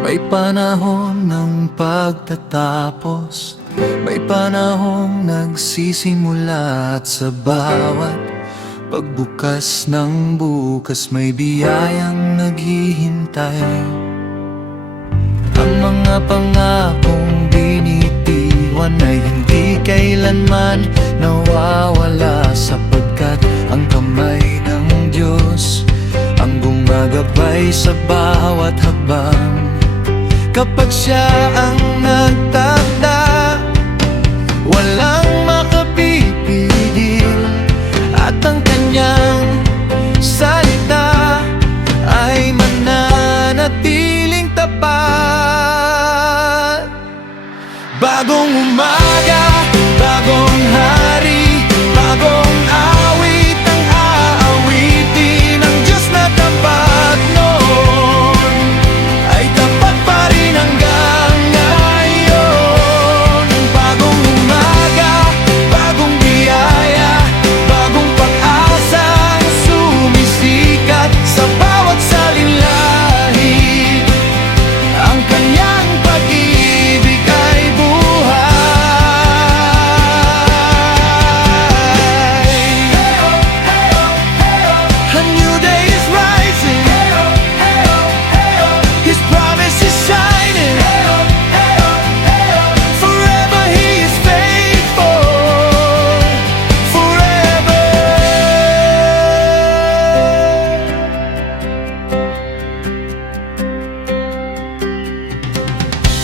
May panahon ng pagtatapos, may panahong nagsisimula, at sa bawat pagbukas ng bukas may biyayang naghihintay. Ang mga pangakong binitiwan ay hindi kailanman nawawala, sapagkat ang kamay ng Diyos ang gumagabay sa bawat habang. Kapag Siya ang nagtakda, walang makapipigil, at ang Kanyang salita ay mananatiling tapat. Bagong umaga, bagong hari, bagong awit ang aawitin. Ang Diyos na tapat noon ay tapat pa rin hanggang ngayon. Bagong umaga, bagong biyaya, bagong pag-asang sumisikat sa bawat salinlahi. Ang Kanyang pag-ibig ay buhay. A new day is rising, His promise is shining. Forever He is faithful, forever.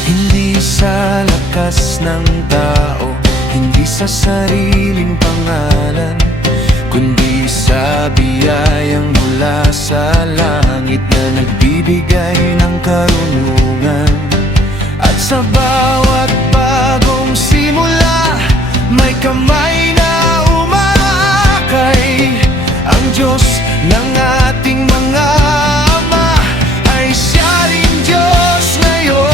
Hindi sa lakas ng tao, hindi sa sariling pangalan, kundi sa biyayang mula sa langit na nagbibigay ng karunungan. At sa bawat bagong simula, may kamay na umaakay. Ang Diyos ng ating mga ama ay Siya rin Diyos ngayon.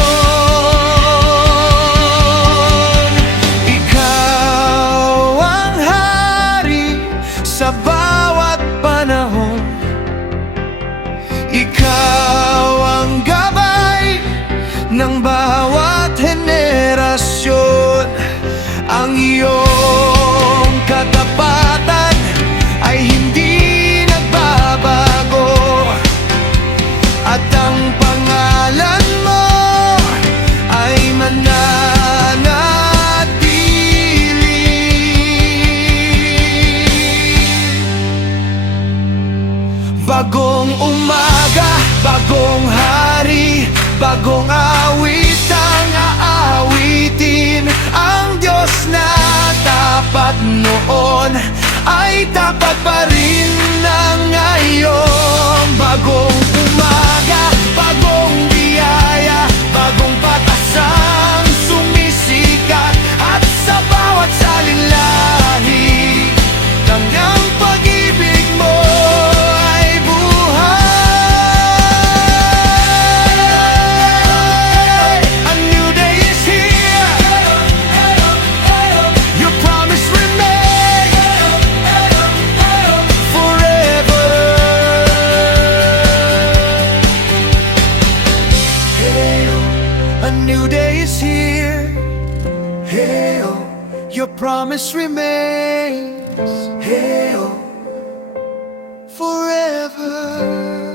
Ikaw ang hari sa bawat panahon, Ikaw ang gabay ng bawat henerasyon. Ang iyong katapatan ay hindi nagbabago, at ang pangalan mo ay mananatili. Bagong umaga, bagong hari, bagong awit ang aawitin. Ang Diyos na tapat noon ay tapat pa rin na ngayon. Bagong umaga, bagong biyaya, bagong patasang sumisikat, at sa bawat salinlahi Kanyang pag-ibig mo ay buhay. A new day is here, Your promise remains forever. A new day is here, Your promise remains forever.